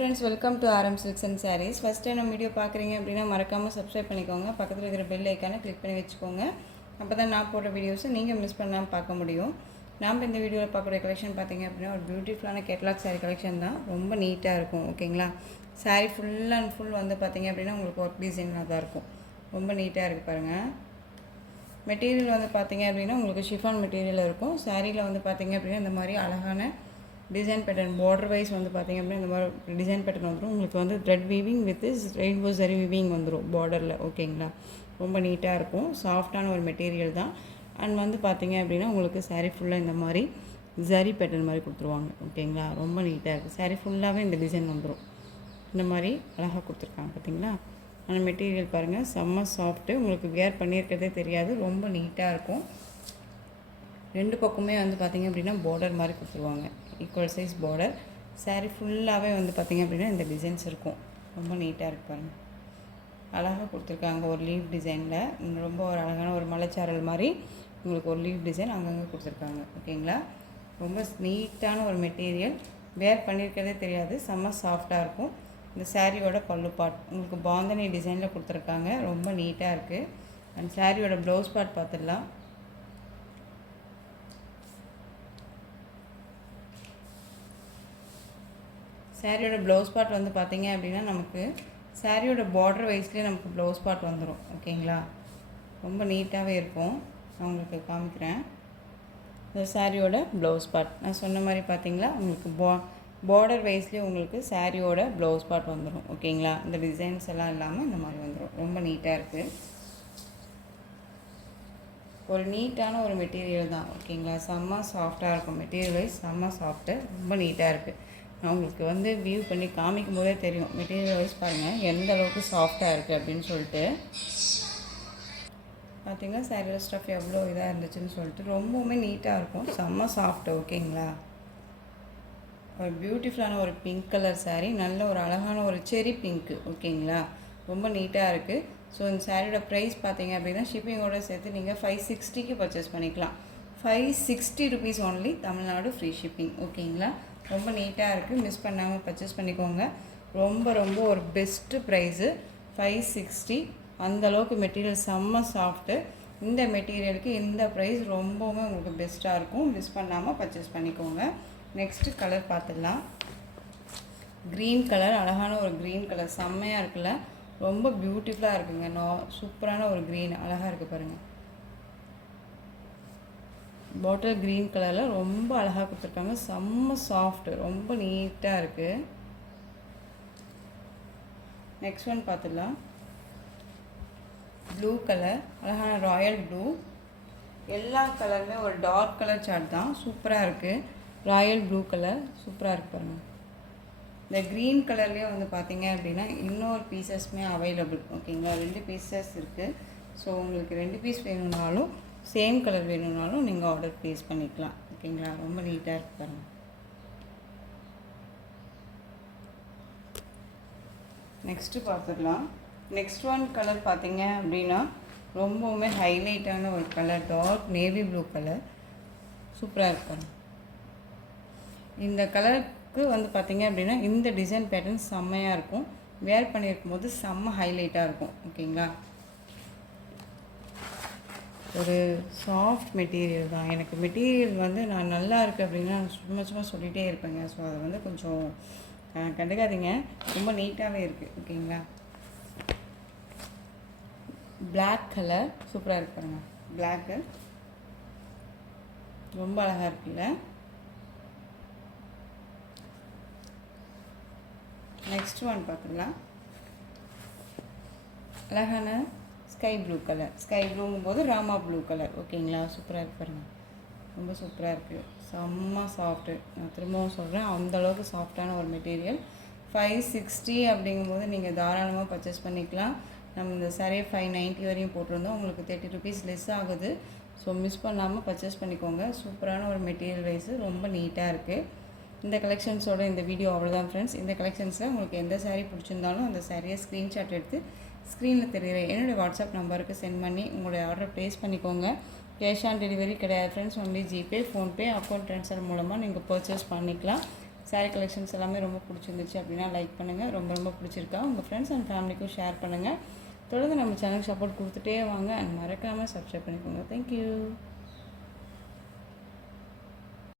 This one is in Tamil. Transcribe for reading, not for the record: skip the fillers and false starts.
Friends, welcome to RM Silks and Sarees. First time நம்ம வீடியோ பார்க்குறீங்க அப்படின்னா மறக்காமல் சப்ஸ்கிரைப் பண்ணிக்கோங்க. பக்கத்தில் இருக்கிற பெல் ஐக்கானை கிளிக் பண்ணி வச்சுக்கோங்க. அப்போ தான் நான் போடுற வீடியோஸை நீங்கள் மிஸ் பண்ணாமல் பார்க்க முடியும். நாம் இந்த வீடியோவில் பார்க்கக்கூடிய கலெக்ஷன் பார்த்திங்க அப்படின்னா ஒரு பியூட்டிஃபுல்லான கேட்லாக் சாரீ கலெக்ஷன் தான். ரொம்ப நீட்டாக இருக்கும். ஓகேங்களா? சாரீ ஃபுல் அண்ட் ஃபுல் வந்து பார்த்திங்க அப்படின்னா உங்களுக்கு ஒர்க் டிசைனாக தான் இருக்கும். ரொம்ப நீட்டாக இருக்குது பாருங்கள். மெட்டீரியல் வந்து பார்த்திங்க அப்படின்னா உங்களுக்கு ஷிஃபான் மெட்டீரியல் இருக்கும். சாரியில் வந்து பார்த்திங்க அப்படின்னா இந்த மாதிரி அழகான டிசைன் பேட்டர்ன் பார்டர் வைஸ் வந்து பார்த்திங்க அப்படின்னா இந்த மாதிரி டிசைன் பேட்டர்ன் வந்துடும். உங்களுக்கு வந்து த்ரெட் வீவிங் வித் ரெயின்போ சரி வீவிங் வந்துடும் பார்டரில். ஓகேங்களா? ரொம்ப நீட்டாக இருக்கும். சாஃப்டான ஒரு மெட்டீரியல் தான். அண்ட் வந்து பார்த்திங்க அப்படின்னா உங்களுக்கு சாரீ ஃபுல்லாக இந்த மாதிரி ஜரி பேட்டர்ன் மாதிரி கொடுத்துருவாங்க. ஓகேங்களா? ரொம்ப நீட்டாக இருக்குது. சாரீ ஃபுல்லாகவே இந்த டிசைன் வந்துடும். இந்த மாதிரி அழகாக கொடுத்துருக்காங்க பார்த்திங்களா? அந்த மெட்டீரியல் பாருங்கள், செம்ம சாஃப்ட்டு. உங்களுக்கு வேர் பண்ணியிருக்கிறதே தெரியாது. ரொம்ப நீட்டாக இருக்கும். ரெண்டு பக்கமே வந்து பார்த்திங்க அப்படின்னா பார்டர் மாதிரி கொடுத்துருவாங்க. Equal size border. சாரீ ஃபுல்லாகவே வந்து பார்த்திங்க அப்படின்னா இந்த டிசைன்ஸ் இருக்கும். ரொம்ப நீட்டாக இருக்குது பாருங்கள். அழகாக கொடுத்துருக்காங்க ஒரு லீவ் டிசைனில். ரொம்ப ஒரு அழகான ஒரு மலைச்சாரல் மாதிரி உங்களுக்கு ஒரு லீவ் டிசைன் அங்கங்கே கொடுத்துருக்காங்க. ஓகேங்களா? ரொம்ப நீட்டான ஒரு மெட்டீரியல். வேர் பண்ணியிருக்கிறதே தெரியாது. செம்ம சாஃப்டாக இருக்கும். இந்த சாரியோட பல்லு பார்ட் உங்களுக்கு பாந்தனி டிசைனில் கொடுத்துருக்காங்க. ரொம்ப நீட்டாக இருக்குது. அண்ட் சாரியோட ப்ளவுஸ் பார்ட் பார்த்துடலாம். சாரியோட ப்ளவுஸ் பார்ட் வந்து பார்த்திங்க அப்படின்னா நமக்கு சாரியோட பார்டர் வைஸ்லேயே நமக்கு ப்ளவுஸ் பார்ட் வந்துடும். ஓகேங்களா? ரொம்ப நீட்டாகவே இருக்கும். நான் உங்களுக்கு காமிக்கிறேன். இந்த சாரியோட ப்ளவுஸ் பார்ட் நான் சொன்ன மாதிரி பார்த்திங்களா உங்களுக்கு பார்டர் வைஸ்லேயே உங்களுக்கு சாரியோட ப்ளவுஸ் பார்ட் வந்துடும். ஓகேங்களா? இந்த டிசைன்ஸ் எல்லாம் இல்லாமல் இந்த மாதிரி வந்துடும். ரொம்ப நீட்டாக இருக்குது. ஒரு நீட்டான ஒரு மெட்டீரியல் தான். ஓகேங்களா? செம்ம சாஃப்டாக இருக்கும். மெட்டீரியல் வைஸ் செம்ம சாஃப்ட்டு. ரொம்ப நீட்டாக இருக்குது. நான் உங்களுக்கு வந்து வியூ பண்ணி காமிக்கும் போதே தெரியும் மெட்டீரியல் வைஸ் பாருங்கள் எந்த அளவுக்கு சாஃப்டாக இருக்குது அப்படின்னு சொல்லிட்டு. பார்த்திங்கன்னா சாரியோட ஸ்டஃப் எவ்வளோ இதாக இருந்துச்சுன்னு சொல்லிட்டு ரொம்பவுமே நீட்டாக இருக்கும். செம்ம சாஃப்ட்டு. ஓகேங்களா? ஒரு பியூட்டிஃபுல்லான ஒரு பிங்க் கலர் சாரீ. நல்ல ஒரு அழகான ஒரு செரி பிங்க்கு. ஓகேங்களா? ரொம்ப நீட்டாக இருக்குது. ஸோ இந்த சாரியோட ப்ரைஸ் பார்த்திங்க அப்படின்னா ஷிப்பிங்கோடு சேர்த்து நீங்கள் 560க்கு பர்ச்சேஸ் பண்ணிக்கலாம். 560 rupees only. Tamil Nadu free shipping. ஓகேங்களா? ரொம்ப நீட்டாக இருக்குது. மிஸ் பண்ணாமல் பர்ச்சேஸ் பண்ணிக்கோங்க. ரொம்ப ரொம்ப ஒரு பெஸ்ட்டு ப்ரைஸு 560. அந்தளவுக்கு மெட்டீரியல் செம்ம சாஃப்ட்டு. இந்த மெட்டீரியலுக்கு இந்த ப்ரைஸ் ரொம்பவுமே உங்களுக்கு பெஸ்ட்டாக இருக்கும். மிஸ் பண்ணாமல் பர்ச்சேஸ் பண்ணிக்கோங்க. நெக்ஸ்ட்டு கலர் பார்த்துடலாம். க்ரீன் கலர், அழகான ஒரு க்ரீன் கலர் செம்மையாக இருக்குல்ல? ரொம்ப பியூட்டிஃபுல்லாக இருக்குங்க. சூப்பரான ஒரு க்ரீன் அழகாக இருக்குது பாருங்கள். பாட்டில் க்ரீன் கலரில் ரொம்ப அழகாக கொடுத்துருக்காங்க. செம்ம சாஃப்ட்டு. ரொம்ப நீட்டாக இருக்குது. நெக்ஸ்ட் ஒன் பார்த்துடலாம். ப்ளூ கலர், அழகான ராயல் ப்ளூ. எல்லா கலருமே ஒரு டார்க் கலர் சார்ட் தான். சூப்பராக இருக்குது. ராயல் ப்ளூ கலர் சூப்பராக இருக்குது பாருங்கள். இந்த க்ரீன் கலர்லேயே வந்து பார்த்திங்க அப்படின்னா இன்னொரு பீசஸ்மே அவைலபிள். ஓகேங்களா? 2 பீசஸ் இருக்குது. ஸோ உங்களுக்கு 2 பீஸ் வேணும்னாலும் சேம் கலர் வேணும்னாலும் நீங்கள் ஆர்டர் ப்ளேஸ் பண்ணிக்கலாம். ஓகேங்களா? ரொம்ப நீட்டாக இருக்கு பாருங்கள். நெக்ஸ்ட்டு பார்த்துடலாம். நெக்ஸ்ட் ஒன் கலர் பார்த்திங்க அப்படின்னா ரொம்பவுமே ஹைலைட்டான ஒரு colour. Dark navy blue colour சூப்பராக இருப்பாங்க. இந்த கலருக்கு வந்து பார்த்திங்க அப்படின்னா இந்த டிசைன் பேட்டர்ன் செம்மையாக இருக்கும். வேர் பண்ணியிருக்கும் போது செம்ம ஹைலைட்டாக இருக்கும். ஓகேங்களா? ஒரு சாஃப்ட் மெட்டீரியல் தான். எனக்கு மெட்டீரியல் வந்து நான் நல்லா இருக்குது அப்படின்னா சும்மா சொல்லிகிட்டே இருப்பேங்க. ஸோ அதை வந்து கொஞ்சம் கண்டுக்காதீங்க. ரொம்ப நீட்டாகவே இருக்குது. ஓகேங்களா? பிளாக் கலர் சூப்பராக இருப்பாருங்க. பிளாக்கு ரொம்ப அழகாக இருக்குல்ல? நெக்ஸ்ட் ஒன் பார்த்துக்கலாம். அழகான ஸ்கை ப்ளூ கலர். ஸ்கை ப்ளூங்கும் போது ராமா ப்ளூ கலர். ஓகேங்களா? சூப்பராக இருக்கு பாருங்கள். ரொம்ப சூப்பராக இருக்குது. செம்ம சாஃப்ட்டு. நான் திரும்பவும் சொல்கிறேன், அந்தளவுக்கு சாஃப்டான ஒரு மெட்டீரியல். 560 அப்படிங்கும்போது நீங்கள் தாராளமாக பர்ச்சேஸ் பண்ணிக்கலாம். நம்ம இந்த சாரியை 590 வரையும் போட்டிருந்தோம். உங்களுக்கு 30 ருபீஸ் லெஸ் ஆகுது. ஸோ மிஸ் பண்ணாமல் பர்ச்சேஸ் பண்ணிக்கோங்க. சூப்பரான ஒரு மெட்டீரியல் வைஸு ரொம்ப நீட்டாக இருக்குது. இந்த கலெக்ஷன்ஸோட இந்த வீடியோ அவ்வளோதான் ஃப்ரெண்ட்ஸ். இந்த கலெக்ஷன்ஸில் உங்களுக்கு எந்த சாரீ பிடிச்சிருந்தாலும் அந்த சாரியை ஸ்க்ரீன்ஷாட் எடுத்து ஸ்க்ரீனில் தெரிகிற என்னுடைய வாட்ஸ்அப் நம்பருக்கு சென்ட் பண்ணி உங்களுடைய ஆர்டர் ப்ளேஸ் பண்ணிக்கோங்க. கேஷ் ஆன் டெலிவரி கிடையாது friends. Only GPay, PhonePe, account transfer மூலமாக நீங்கள் பர்ச்சேஸ் பண்ணிக்கலாம். saree கலெக்ஷன்ஸ் எல்லாமே ரொம்ப பிடிச்சிருந்துச்சு அப்படின்னா லைக் பண்ணுங்கள். ரொம்ப ரொம்ப பிடிச்சிருக்கா உங்கள் ஃப்ரெண்ட்ஸ் அண்ட் ஃபேமிலிக்கும் ஷேர் பண்ணுங்கள். தொடர்ந்து நம்ம சேனலுக்கு சப்போர்ட் கொடுத்துட்டே வாங்க அண்ட் மறக்காமல் சப்ஸ்கிரைப் பண்ணிக்கோங்க. தேங்க்யூ.